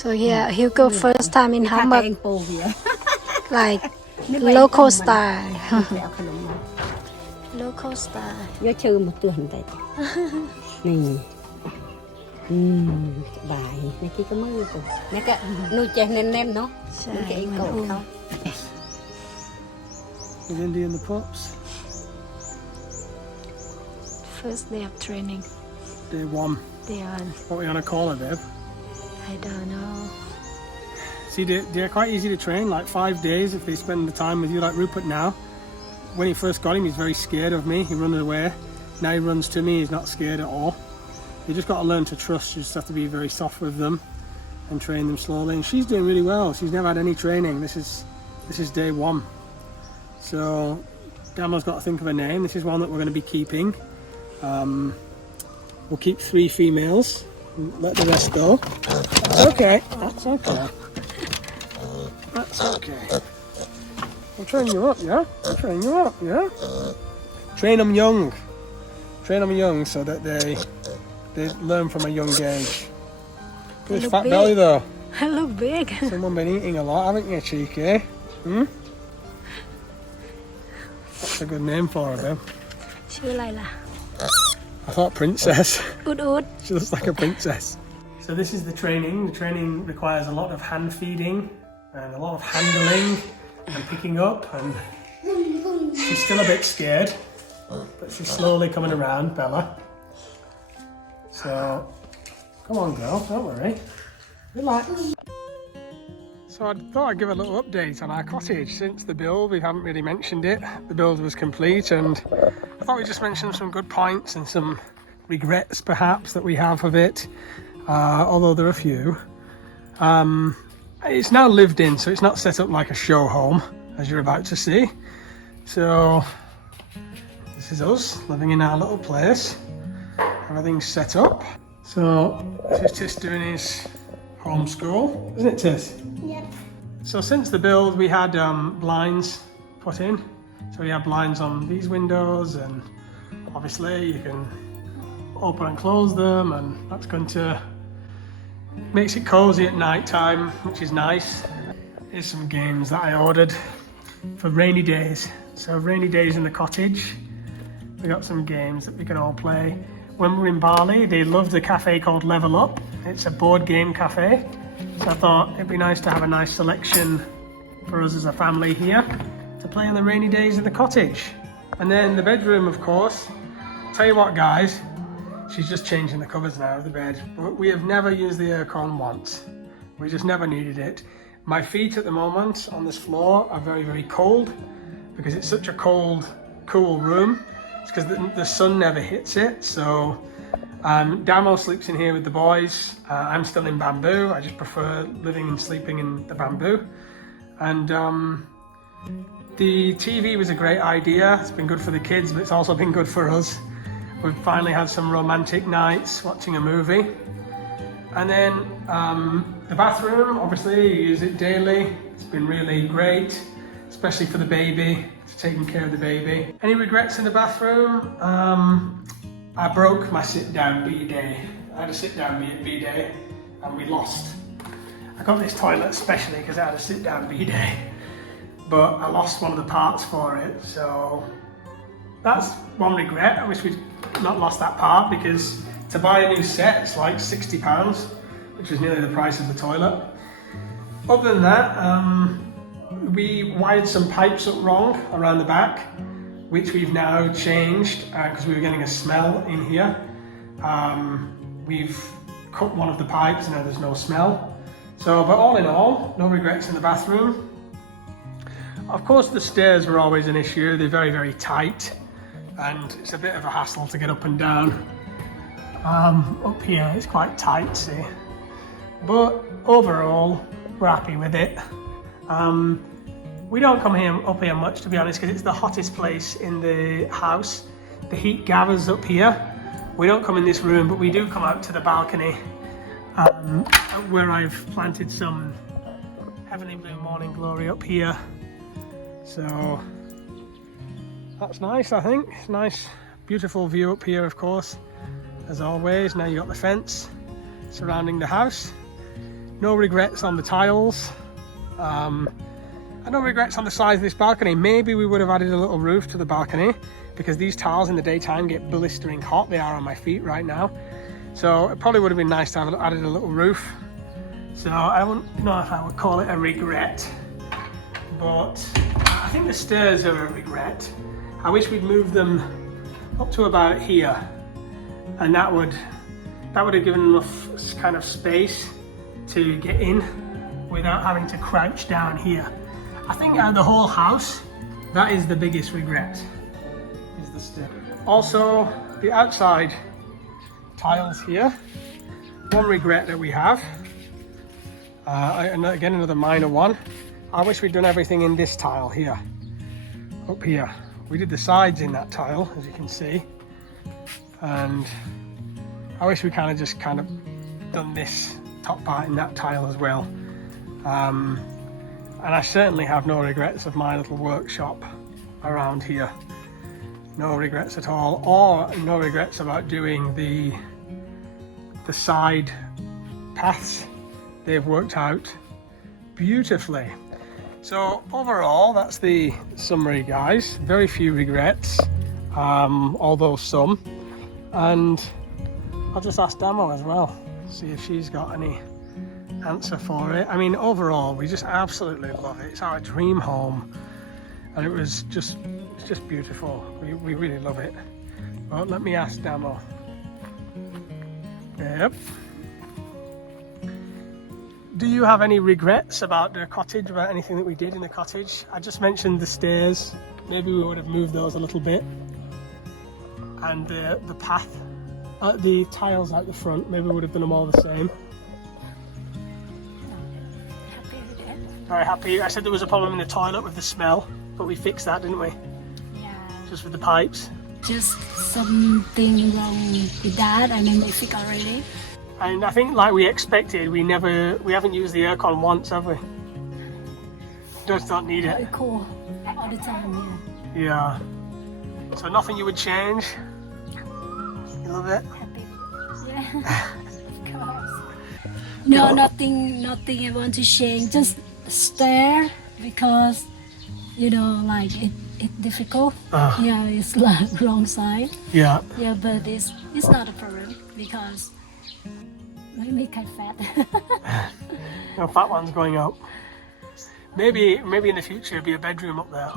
So yeah, he'll go first time in Hamburg, like local style. Local style. ย่อชื่อมาเตือนได้นี่บายในที่ก็มือตัวนี่ก็นูเจนแน่นๆเนาะมันจะไอ้โกะเขา With Indy and the pups. First day of training. Day one. Day one. What are we gonna call it, babe? I don't know. See, they're quite easy to train, like 5 days if they spend the time with you, like Rupert now. When he first got him, he's very scared of me. He runs away. Now he runs to me, he's not scared at all. You just got to learn to trust. You just have to be very soft with them and train them slowly. And she's doing really well. She's never had any training. This is day one. So Damo's got to think of a name. This is one that we're going to be keeping. We'll keep 3 females. Let the rest go. That's okay. That's okay. That's okay. I'll train you up, yeah? I'll train you up, yeah? Train them young. Train them young so that they learn from a young age. Good fat big. Belly though. I look big. Someone been eating a lot, haven't you, cheeky? Hmm? That's a good name for her, babe. ชื่ออะไรล่ะ I thought princess. อุดอุด She looks like a princess. So this is the training. The training requires a lot of hand feeding and a lot of handling and picking up, and she's still a bit scared, but she's slowly coming around, Bella. So come on, girl, don't worry. Relax. So I thought I'd give a little update on our cottage. Since the build, we haven't really mentioned it. The build was complete, and I thought we'd just mention some good points and some regrets perhaps that we have of it, although there are a few. It's now lived in, so it's not set up like a show home, as you're about to see. So this is us living in our little place. Everything's set up. So this is Tis doing his homeschool, isn't it, Tis? Yep. So since the build, we had blinds put in. So we have blinds on these windows, and obviously you can open and close them, and that's going to makes it cozy at night time, which is nice. Here's some games that I ordered for rainy days. So rainy days in the cottage. We got some games that we can all play. When we're in Bali, they love the cafe called Level Up. It's a board game cafe. So I thought it'd be nice to have a nice selection for us as a family here to play on the rainy days in the cottage. And then the bedroom, of course. Tell you what, guys, she's just changing the covers now of the bed, but we have never used the aircon once. We just never needed it. My feet at the moment on this floor are very, very cold because it's such a cold, cool room. It's because the sun never hits it. So Damo sleeps in here with the boys. I'm still in bamboo. I just prefer living and sleeping in the bamboo. And the TV was a great idea. It's been good for the kids, but it's also been good for us. We've finally had some romantic nights watching a movie. And then the bathroom, obviously you use it daily. It's been really great, especially for the baby, taking care of the baby. Any regrets in the bathroom? I broke my sit-down B-day. I had a sit-down B-day and we lost. I got this toilet especially because I had a sit-down B-day, but I lost one of the parts for it, so that's one regret. I wish we'd not lost that part, because to buy a new set it's like £60, which is nearly the price of the toilet. Other than that, we wired some pipes up wrong around the back, which we've now changed because we were getting a smell in here. We've cut one of the pipes and now there's no smell. So, but all in all, no regrets in the bathroom. Of course the stairs were always an issue. They're very, very tight, and it's a bit of a hassle to get up and down. Up here it's quite tight, see, but overall we're happy with it. We don't come up here much, to be honest, because it's the hottest place in the house. The heat gathers up here. We don't come in this room, but we do come out to the balcony where I've planted some heavenly blue morning glory up here. So that's nice, I think. Nice, beautiful view up here, of course, as always. Now you've got the fence surrounding the house. No regrets on the tiles. And no regrets on the size of this balcony. Maybe we would have added a little roof to the balcony because these tiles in the daytime get blistering hot. They are on my feet right now. So it probably would have been nice to have added a little roof. So I don't know if I would call it a regret, but I think the stairs are a regret. I wish we'd moved them up to about here, and that would have given enough kind of space to get in without having to crouch down here. I think out of the whole house, that is the biggest regret, is the stair. Also, the outside tiles here. One regret that we have, and again another minor one, I wish we'd done everything in this tile here, up here. We did the sides in that tile, as you can see, and I wish we kind of done this top part in that tile as well. And I certainly have no regrets of my little workshop around here. No regrets at all, or no regrets about doing the side paths. They've worked out beautifully. So overall, that's the summary, guys. Very few regrets, although some. And I'll just ask DAMO as well, see if she's got any answer for it. I mean, overall, we just absolutely love it. It's our dream home, and it's just beautiful. We really love it. But let me ask DAMO. Yep. Do you have any regrets about the cottage, about anything that we did in the cottage? I just mentioned the stairs. Maybe we would have moved those a little bit. And the path, the tiles out the front, maybe we would have done them all the same. Happy with it? Very happy. I said there was a problem in the toilet with the smell, but we fixed that, didn't we? Yeah. Just with the pipes. Just something wrong with that, and then they fix already. And I think, like we expected, we haven't used the aircon once, have we? Just don't need Very it. cool all the time. Yeah. So nothing you would change? You love it? Yeah. Happy. Yeah. Of course. No, nothing I want to change. Just stare because like it's difficult. Yeah, it's like wrong side. Yeah. Yeah, but it's not a problem because we get fat. No fat one's going up. Maybe in the future be a bedroom up there.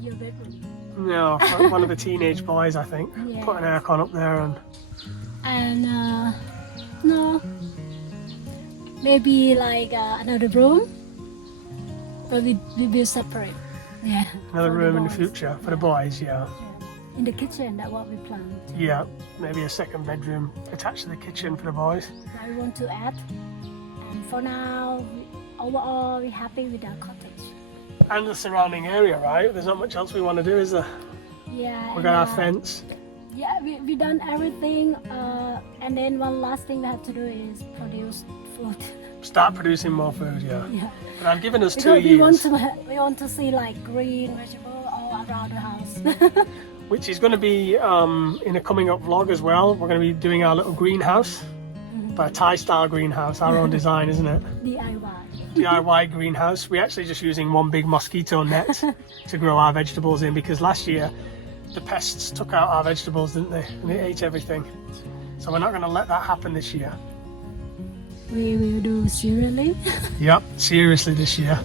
Your bedroom. No, for one of the teenage boys, I think. Yeah. Put an aircon up there And no, maybe like another room, but we will separate. Yeah. another for the room in the boys. future for the boys. Yeah. In the kitchen, that's what we planned. Yeah. Maybe a second bedroom attached to the kitchen for the boys. That we want to add. And for now, overall, we're happy with our cottage. And the surrounding area, right? There's not much else we want to do, is there? Yeah. We got our fence. Yeah, we done everything. And then one last thing we have to do is produce food. Start producing more food, yeah. Yeah. But I've given us 2 Because years, we want to see like green vegetable all around the house. which is going to be in a coming up vlog as well. We're going to be doing our little greenhouse, but a Thai style greenhouse, our own design, isn't it? DIY. DIY greenhouse. We're actually just using one big mosquito net to grow our vegetables in, because last year the pests took out our vegetables, didn't they? And they ate everything. So we're not going to let that happen this year. We will do seriously. Yep, seriously this year.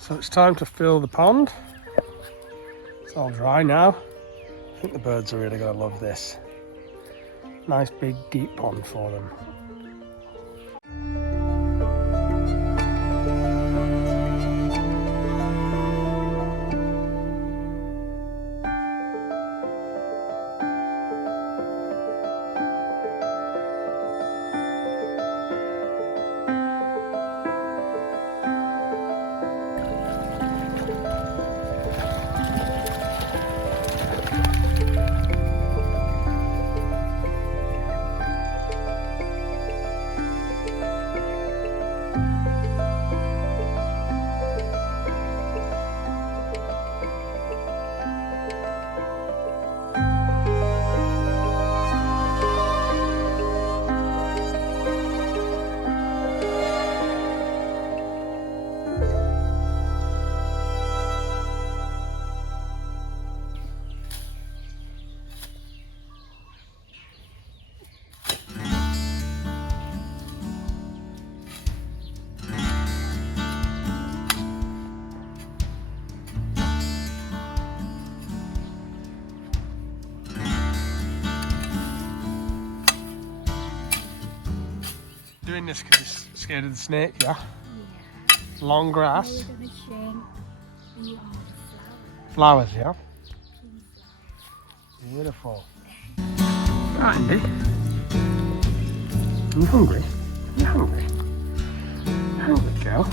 So it's time to fill the pond. It's all dry now. I think the birds are really going to love this. Nice big deep pond for them. doing this because you're scared of the snake, yeah? Long grass. We're gonna change the Flowers, yeah? Beautiful. Right, Andy. Are you hungry? Are you hungry? Hungry, girl?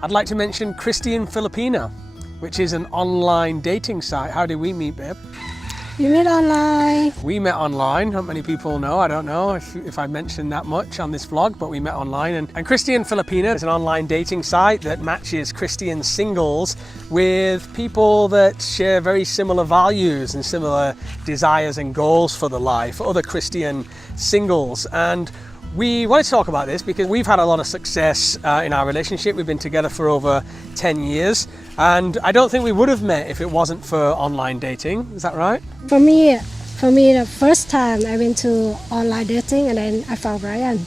I'd like to mention Christian Filipina, which is an online dating site. How did we meet, babe? You meet online. We met online. Not many people know. I don't know if I mentioned that much on this vlog, but we met online. And Christian Filipina is an online dating site that matches Christian singles with people that share very similar values and similar desires and goals for the life, other Christian singles. And we want to talk about this because we've had a lot of success in our relationship. We've been together for over 10 years, and I don't think we would have met if it wasn't for online dating. Is that right? For me, the first time I went to online dating and then I found Ryan.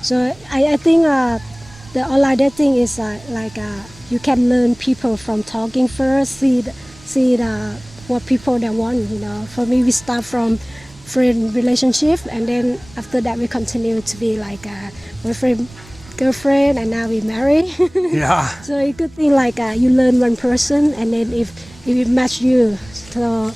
So I think the online dating is you can learn people from talking first, see what people they want. You know, for me, we start from friend relationship, and then after that we continue to be like a boyfriend girlfriend, and now we marry. Yeah. So a good thing you learn one person, and then if it match you, so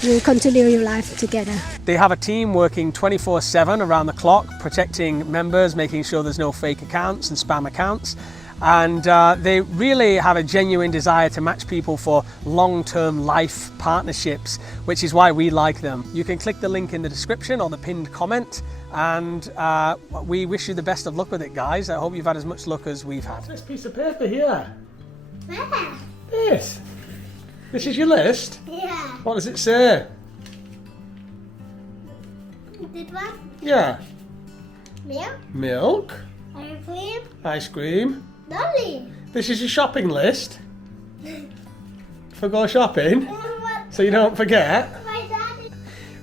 you continue your life together. They have a team working 24/7 around the clock, protecting members, making sure there's no fake accounts and spam accounts. And they really have a genuine desire to match people for long-term life partnerships, which is why we like them. You can click the link in the description or the pinned comment, and we wish you the best of luck with it, guys. I hope you've had as much luck as we've had. This piece of paper here. Where? This. This is your list? Yeah. What does it say? This one? Yeah. Milk? Milk, Ice cream? ice cream. Dolly? This is your shopping list for go shopping, so you don't forget. My daddy?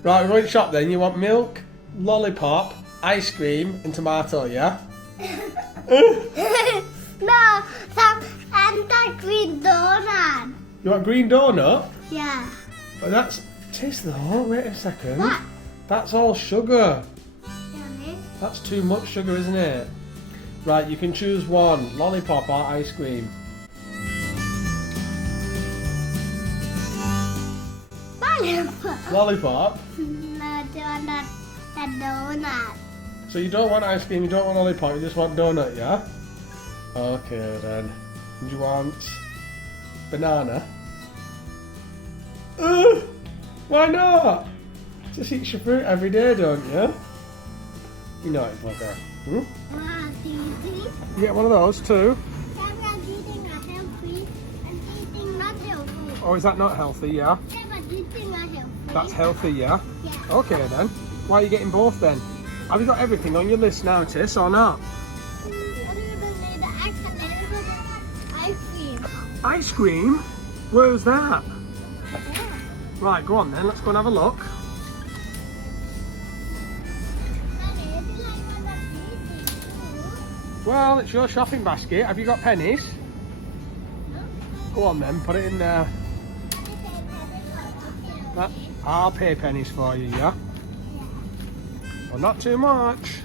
Right, we're going to shop then. You want milk, lollipop, ice cream and tomato, yeah? No, some anti-green donut. You want green donut? Yeah. But that's... Taste though, wait a second. What? That's all sugar. Yummy. That's too much sugar, isn't it? Right, you can choose one, lollipop or ice cream. Lollipop? No, donut. A donut. So you don't want ice cream, you don't want lollipop, you just want donut, yeah? Okay then. Do you want banana? Why not? Just eat your fruit every day, don't you? You know it, bugger. You get one of those too? I'm eating a healthy and eating not healthy. Oh, is that not healthy, yeah? Yeah, but eating not healthy. That's healthy, yeah? Yeah. Okay then. Why are you getting both then? Have you got everything on your list now, Tiss, or not? A little bit the ice cream. Ice cream? Where's that? Right, go on then, let's go and have a look. Well, it's your shopping basket. Have you got pennies? Go on then, put it in there. I'll pay pennies for you, yeah? Well, not too much.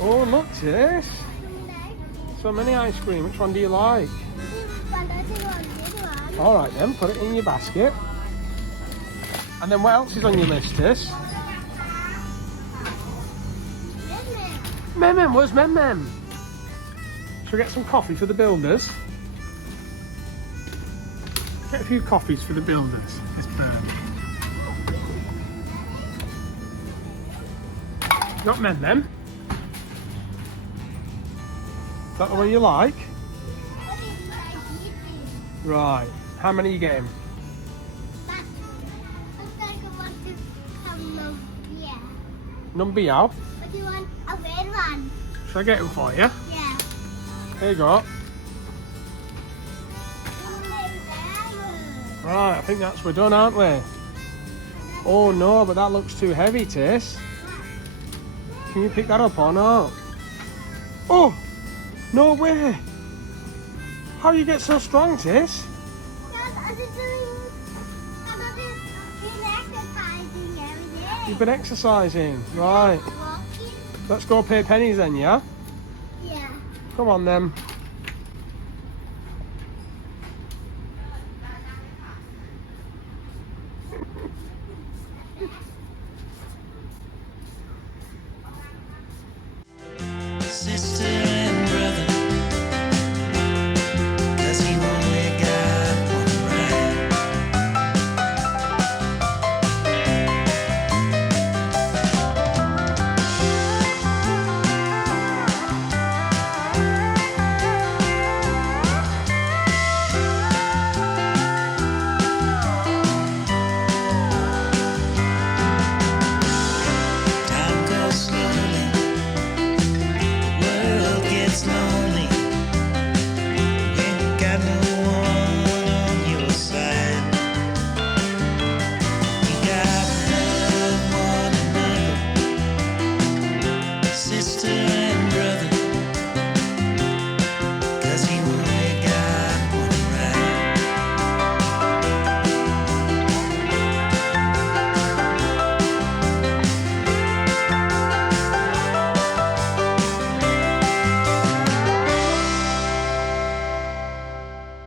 Oh, look, Tiss. So many ice cream. Which one do you like? Alright then, put it in your basket. And then what else is on your list, Tiss? Mem, where's Mem? Shall we get some coffee for the builders? Get a few coffees for the builders. This bird. Got Mem? Is that the one you like? Right. How many you getting? But looks like I want to have no yeah. Number out. But you want a red one? Should I get them for you? Yeah. There you go. Right, I think that's we're done, aren't we? Oh no, but that looks too heavy, Tiss. Can you pick that up or not? Oh! No way! How you get so strong, Tiss? You've been exercising, right. Walking. Let's go pay pennies then, yeah? Yeah. Come on then.